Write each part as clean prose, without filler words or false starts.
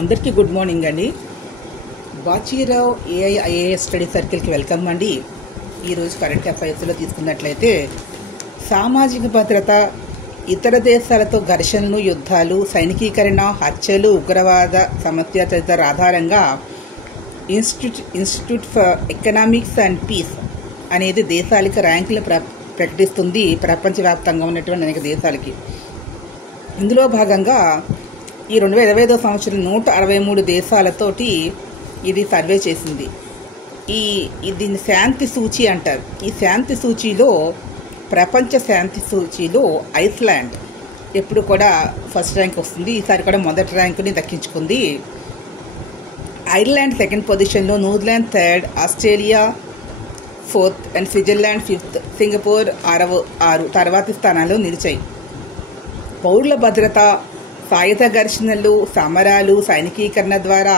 అందరికీ good morning అండి. Bachirao ఏఐఐఏఎస్ study సర్కిల్కి welcome అండి. ఈరోజు కరెంట్ అఫైర్స్లో తీసుకున్నట్లయితే సామాజిక భద్రత, ఇతర దేశాలతో ఘర్షణలు, యుద్ధాలు, సైనికీకరణ, హత్యలు, ఉగ్రవాద సమస్య తదితర ఆధారంగా institute for economics and peace అనేది దేశాలకు ర్యాంకులు ప్రకటిస్తుంది, ప్రపంచవ్యాప్తంగా ఉన్నటువంటి అనేక దేశాలకి. ఇందులో భాగంగా ఈ 2025 సంవత్సరం 163 దేశాలతోటి ఇది సర్వే చేసింది. దీన్ని శాంతి సూచి అంటారు. ఈ శాంతి సూచీలో, ప్రపంచ శాంతి సూచీలో ఐస్లాండ్ ఎప్పుడు కూడా ఫస్ట్ ర్యాంక్ వస్తుంది. ఈసారి కూడా మొదటి ర్యాంకుని దక్కించుకుంది. ఐర్లాండ్ సెకండ్ పొజిషన్లో, New Zealand third, Australia fourth and Switzerland fifth, Singapore 6 తర్వాతి స్థానాల్లో నిలిచాయి. పౌరుల భద్రత, సాయుధ ఘర్షణలు, సమరాలు, సైనికీకరణ ద్వారా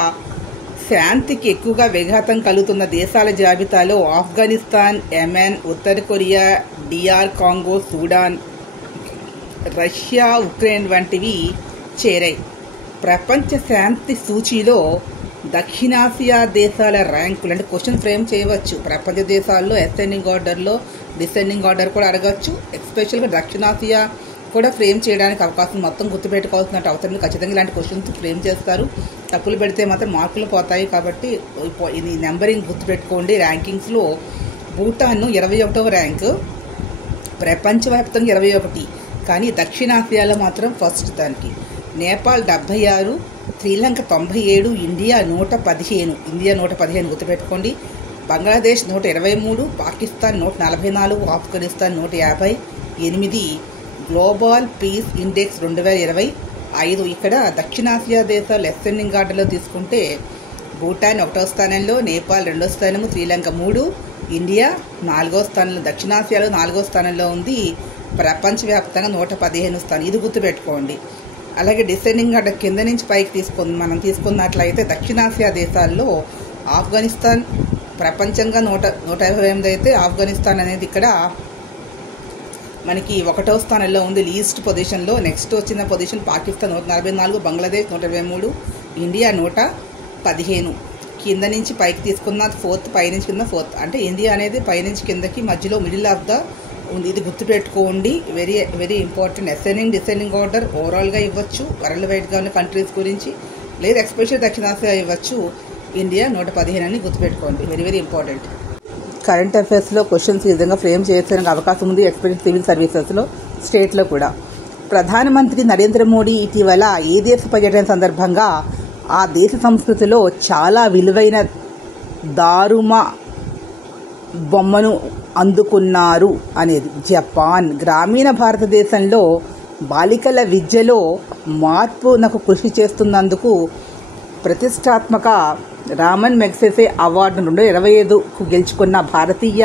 శాంతికి ఎక్కువగా విఘాతం కలుగుతున్న దేశాల జాబితాలో ఆఫ్ఘనిస్తాన్, యెమెన్, ఉత్తర Korea, DR Congo, Sudan, Russia, Ukraine వంటివి చేరాయి. ప్రపంచ శాంతి సూచీలో దక్షిణాసియా దేశాల ర్యాంకులు, అంటే క్వశ్చన్ ఫ్రేమ్ చేయవచ్చు. ప్రపంచ దేశాల్లో అసెండింగ్ ఆర్డర్లో, డిసెండింగ్ ఆర్డర్ కూడా అడగచ్చు. ఎస్పెషల్గా దక్షిణాసియా కూడా ఫ్రేమ్ చేయడానికి అవకాశం, మొత్తం గుర్తుపెట్టుకోవాల్సిన అవసరం లేదు. ఖచ్చితంగా ఇలాంటి క్వశ్చన్స్ ఫ్రేమ్ చేస్తారు. తప్పులు పెడితే మాత్రం మార్కులు పోతాయి. కాబట్టి ఇది నెంబరింగ్ గుర్తుపెట్టుకోండి. ర్యాంకింగ్స్లో భూటాన్ 21వ ర్యాంకు, ప్రపంచవ్యాప్తంగా 21, కానీ దక్షిణాసియాలో మాత్రం ఫస్ట్ దానికి. నేపాల్ 76, శ్రీలంక 97, ఇండియా 115 గుర్తుపెట్టుకోండి. Bangladesh 123, Pakistan 144, Afghanistan 158. Global peace index 2025. ఇక్కడ దక్షిణాసియా దేశాలు అసెండింగ్ ఆర్డర్లో తీసుకుంటే భూటాన్ 1వ స్థానంలో, నేపాల్ 2వ స్థానము, శ్రీలంక 3, ఇండియా 4వ స్థానంలో, దక్షిణాసియాలో 4వ స్థానంలో ఉంది. ప్రపంచవ్యాప్తంగా 115 స్థానం. ఇది గుర్తుపెట్టుకోండి. అలాగే డిసెండింగ్ ఆర్డర్ కింద నుంచి పైకి మనం తీసుకున్నట్లయితే దక్షిణాసియా దేశాల్లో ఆఫ్ఘనిస్తాన్ ప్రపంచంగా 158 అయితే ఆఫ్ఘనిస్తాన్ అనేది ఇక్కడ మనకి 1వ స్థానంలో ఉంది, లీస్ట్ పొజిషన్లో. నెక్స్ట్ వచ్చిన పొజిషన్ పాకిస్తాన్ 144, బంగ్లాదేశ్ 123, ఇండియా 115. కింద నుంచి పైకి తీసుకున్న ఫోర్త్, పైనుంచి కింద ఫోర్త్. అంటే ఇండియా అనేది పైనుంచి కిందకి మధ్యలో మిడిల్ ఆఫ్ ద ఉంది. ఇది గుర్తుపెట్టుకోండి. Very very important. Ascending, descending order ఓవరాల్గా ఇవ్వచ్చు, వరల్డ్ వైడ్గా ఉన్న కంట్రీస్ గురించి, లేదా ఎస్పెషల్ దక్షిణాసియా ఇవ్వచ్చు. ఇండియా 115 అని గుర్తుపెట్టుకోండి. Very very important. కరెంట్ అఫైర్స్లో క్వశ్చన్స్ ఈ విధంగా ఫ్రేమ్ చేయడానికి అవకాశం ఉంది. ఎస్పెషల్ సివిల్ సర్వీసెస్లో, స్టేట్లో కూడా. ప్రధానమంత్రి నరేంద్ర మోడీ ఇటీవల ఏ దేశ పర్యటన సందర్భంగా ఆ దేశ సంస్కృతిలో చాలా విలువైన దారుమ బొమ్మను అందుకున్నారు అనేది. జపాన్. గ్రామీణ భారతదేశంలో బాలికల విద్యలో మార్పునకు కృషి చేస్తున్నందుకు ప్రతిష్టాత్మక రామన్ మెగ్సెసే అవార్డును 2025కు గెలుచుకున్న భారతీయ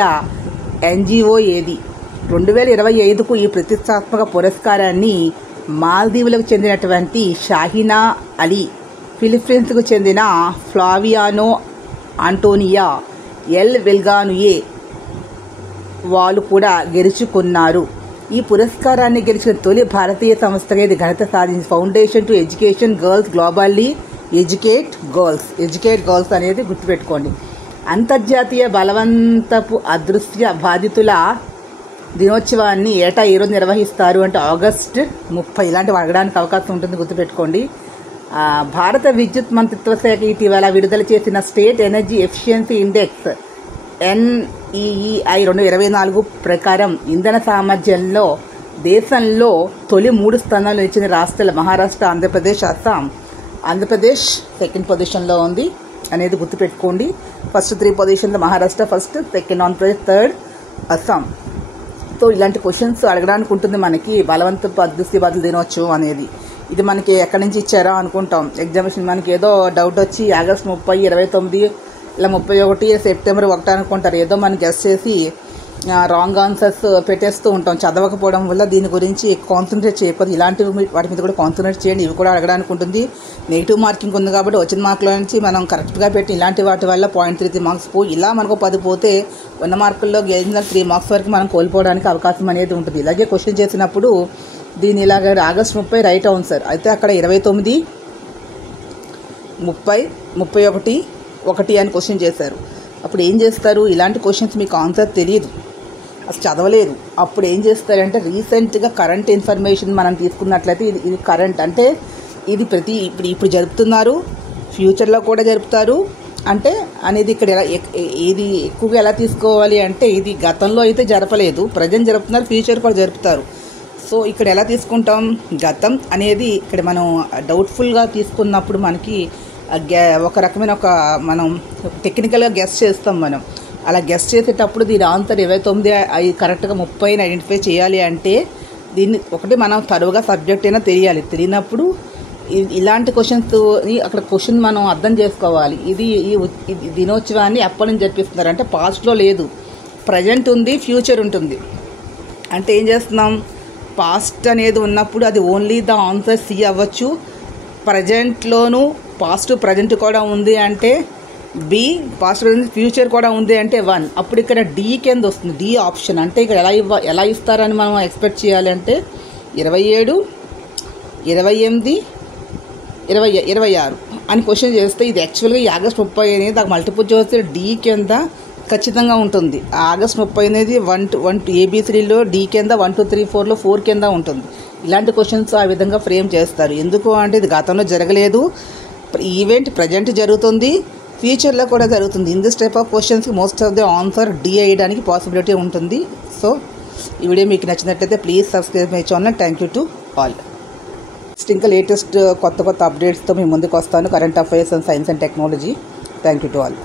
ఎన్జిఓ ఏది? 2025కు ఈ ప్రతిష్టాత్మక పురస్కారాన్ని మాల్దీవులకు చెందినటువంటి షాహినా అలీ, ఫిలిప్పీన్స్కు చెందిన ఫ్లావియానో ఆంటోనియా ఎల్ వెల్గానుయే వాళ్ళు కూడా గెలుచుకున్నారు. ఈ పురస్కారాన్ని గెలిచిన తొలి భారతీయ సంస్థగా ఇది ఘనత సాధించింది. Foundation to education girls globally educate girls అనేది గుర్తుపెట్టుకోండి. అంతర్జాతీయ బలవంతపు అదృశ్య బాధితుల దినోత్సవాన్ని ఏటా ఈ రోజు నిర్వహిస్తారు. అంటే ఆగస్టు 30. ఇలాంటివి అడగడానికి అవకాశం ఉంటుంది, గుర్తుపెట్టుకోండి. భారత విద్యుత్ మంత్రిత్వ శాఖ ఇటీవల విడుదల చేసిన state energy efficiency index NEEI 2024 ప్రకారం ఇంధన సామర్థ్యంలో దేశంలో తొలి 3 స్థానాలు ఇచ్చిన రాష్ట్రాలు మహారాష్ట్ర, ఆంధ్రప్రదేశ్, అస్సాం. ఆంధ్రప్రదేశ్ సెకండ్ పొజిషన్లో ఉంది అనేది గుర్తుపెట్టుకోండి. ఫస్ట్ 3 పొజిషన్లో Maharashtra first, second Andhra Pradesh, third Assam. So ఇలాంటి క్వశ్చన్స్ అడగడానికి ఉంటుంది మనకి. బలవంతపు అదృశ్య బాధితుల దినోత్సవం అనేది ఇది మనకి ఎక్కడి నుంచి ఇచ్చారా అనుకుంటాం. ఎగ్జామినేషన్ మనకి ఏదో డౌట్ వచ్చి ఆగస్టు 30, 29, ఇలా 31, సెప్టెంబర్ 1 అనుకుంటారు. ఏదో మనం గెస్ చేసి రాంగ్ ఆన్సర్స్ పెట్టేస్తూ ఉంటాం చదవకపోవడం వల్ల. దీని గురించి కాన్సన్ట్రేట్ చేయకపోతే ఇలాంటి వాటి మీద కూడా కాన్సన్ట్రేట్ చేయండి. ఇవి కూడా అడగడానికి ఉంటుంది. నెగిటివ్ మార్కింగ్ ఉంది కాబట్టి వచ్చిన మార్కుల నుంచి మనం కరెక్ట్గా పెట్టి ఇలాంటి వాటి వల్ల 0.33 మార్క్స్ ఇలా మనకు 10 పోతే 100 మార్కుల్లో గెలిచిన 3 మార్క్స్ వరకు మనం కోల్పోవడానికి అవకాశం అనేది ఉంటుంది. ఇలాగే క్వశ్చన్ చేసినప్పుడు దీని ఇలాగ ఆగస్టు 30 రైట్ అవును సార్. అయితే అక్కడ 29 30, 31, 1 అని క్వశ్చన్ చేశారు. అప్పుడు ఏం చేస్తారు? ఇలాంటి క్వశ్చన్స్ మీకు ఆన్సర్ తెలియదు, అసలు చదవలేదు. అప్పుడు ఏం చేస్తారంటే రీసెంట్గా కరెంట్ ఇన్ఫర్మేషన్ మనం తీసుకున్నట్లయితే ఇది కరెంట్ అంటే ఇది ఇప్పుడు జరుపుతున్నారు, ఫ్యూచర్లో కూడా జరుపుతారు అంటే అనేది ఇక్కడ ఇది ఎక్కువగా ఎలా తీసుకోవాలి అంటే ఇది గతంలో అయితే జరపలేదు, ప్రజెంట్ జరుపుతున్నారు, ఫ్యూచర్ కూడా జరుపుతారు. సో ఇక్కడ ఎలా తీసుకుంటాం? గతం అనేది ఇక్కడ మనం డౌట్ఫుల్గా తీసుకున్నప్పుడు మనకి ఒక రకమైన మనం టెక్నికల్గా గెస్ చేస్తాం. మనం అలా గెస్ చేసేటప్పుడు దీని ఆన్సర్ 29 అవి కరెక్ట్గా 30 ఐడెంటిఫై చేయాలి అంటే దీన్ని ఒకటి మనం తరువుగా సబ్జెక్ట్ అయినా తెలియనప్పుడు ఇలాంటి క్వశ్చన్స్ అక్కడ క్వశ్చన్ మనం అర్థం చేసుకోవాలి. ఇది దినోత్సవాన్ని ఎప్పటి నుంచి జరిపిస్తున్నారు అంటే పాస్ట్లో లేదు, ప్రజెంట్ ఉంది, ఫ్యూచర్ ఉంటుంది. అంటే ఏం చేస్తున్నాం? పాస్ట్ అనేది ఉన్నప్పుడు అది ఓన్లీ ద ఆన్సర్ సి అవ్వచ్చు. ప్రజెంట్లోనూ పాస్ట్ ప్రజెంట్ కూడా ఉంది అంటే బి, పాస్ట్ ప్రజెంట్ ఫ్యూచర్ కూడా ఉంది అంటే 1. అప్పుడు ఇక్కడ డి కింద వస్తుంది, డి ఆప్షన్. అంటే ఇక్కడ ఎలా ఇస్తారని మనం ఎక్స్పెక్ట్ చేయాలి అంటే 27, 28, 26 అని క్వశ్చన్ చేస్తే ఇది యాక్చువల్గా ఈ ఆగస్ట్ 30 అనేది దాకా మల్టిపుల్ చేస్తే డి కింద ఖచ్చితంగా ఉంటుంది. ఆగస్ట్ 30 అనేది 1 ABCDలో డి కింద 1, 2, 3, 4లో 4 కింద ఉంటుంది. ఇలాంటి క్వశ్చన్స్ ఆ విధంగా ఫ్రేమ్ చేస్తారు. ఎందుకు అంటే ఇది గతంలో జరగలేదు, ఈవెంట్ ప్రజెంట్ జరుగుతుంది, ఫ్యూచర్లో కూడా జరుగుతుంది. ఇన్ దిస్ టైప్ ఆఫ్ క్వశ్చన్స్కి most of the answer D అయ్యడానికి పాసిబిలిటీ ఉంటుంది. సో ఈ వీడియో మీకు నచ్చినట్లయితే please subscribe my channel. Thank you to all. ఇంకా లేటెస్ట్ కొత్త అప్డేట్స్తో మీ ముందుకు వస్తాను. Current affairs and science and technology. Thank you to all.